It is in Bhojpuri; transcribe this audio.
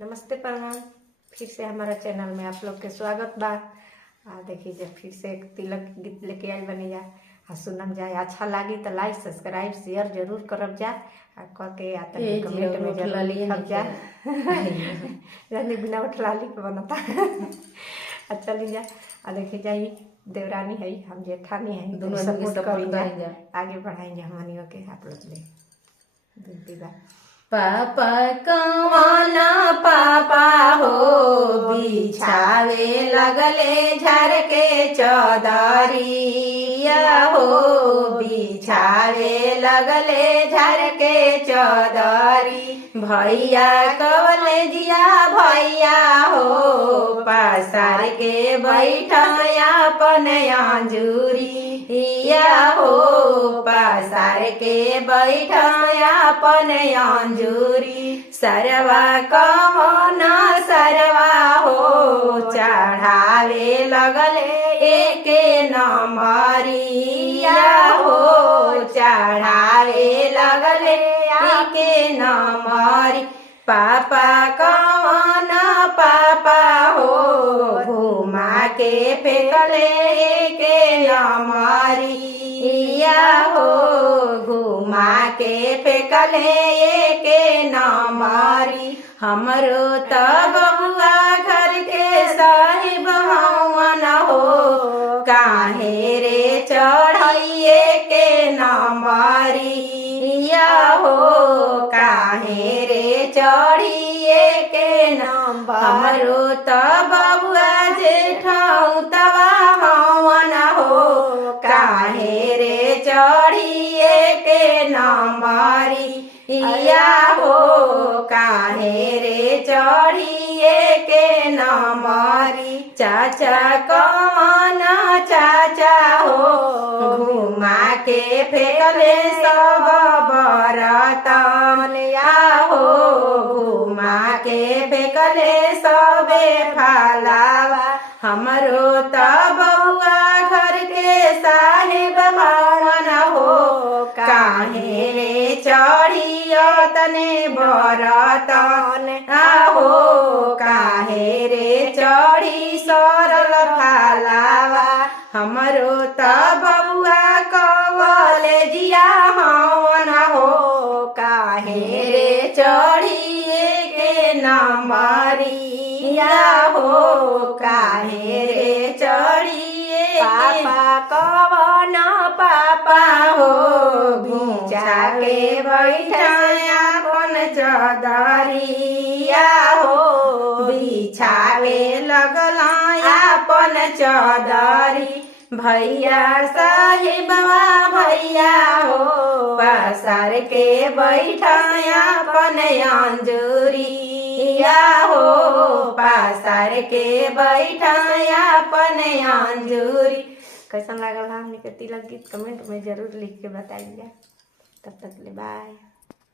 नमस्ते प्रणाम। फिर से हमारा चैनल में आप लोग के स्वागत बा। देखिए जब फिर से एक तिलक गीत लेके आयल बनी जा सुनम जाए। अच्छा लगी तो लाइक सब्सक्राइब शेयर जरूर करब जा करके आता कमेंट में जरूर लिखब जा। जाने बिना उठलाली के बनता। अच्छा ली जा देखिए जाई देवरानी है हम जेठानी है दोनों सपोर्ट कर आगे बढ़ाएंगे हमनियों के आप लोग ले विनती बा। पापा कवाना पापा हो बिछावे लगले झर के चौदरिया हो बिछावे लगले झर के चौदरी भैया कवलेजिया भैया हो पसार के बैठया अपन अंजूरिया हो पसार के बैठया अपन अंजूरी सरवा कवन सरवा हो चढ़ावे लगले एक नंबरिया हो चढ़ावे लगले एक नंबरी पापा कवन पापा हो घुमा के फेंकले एक नंबरिया हो घुमा के फेंकले एक नंबरी हमरो त बबुआ घर के साहिब हवन हो काहे रे चढ़ाइए के नंबरिया हो काहे रे चढ़िए के नंबर हमरो त बबुआ जेठाऊ तवा हवन हो काहे रे चढ़िए के नंबरी या हो काहे रे चढ़िए के नंबरी चाचा कवन चाचा हो घुमा के फेंकले सब बरतन या हो घुमा के फेंकले सबे फलावा हमरो त बउआ घर के साहिब हवन हो काहे रे चढ़ियो तने बरतन आहो काहे रे चढ़ी सरल फलावा हमरो त बउआ कवलेजिया हवन हो काहे रे चढ़िए के नंबरिया हो काहे रे चढ़िए पापा कवन पापा हो घुचा के बैठाया अपन चौदरिया हो बिछावे लगला अपन चौदरी भैया साहिबवा भैया हो पसार के बैठाया अपन अंजूरिया हो पसार के बैठाया अपन अंजूरी। कैसा लागल हमने के तिलक गीत कमेंट में जरूर लिख के बताइए। तब तक ले बाय।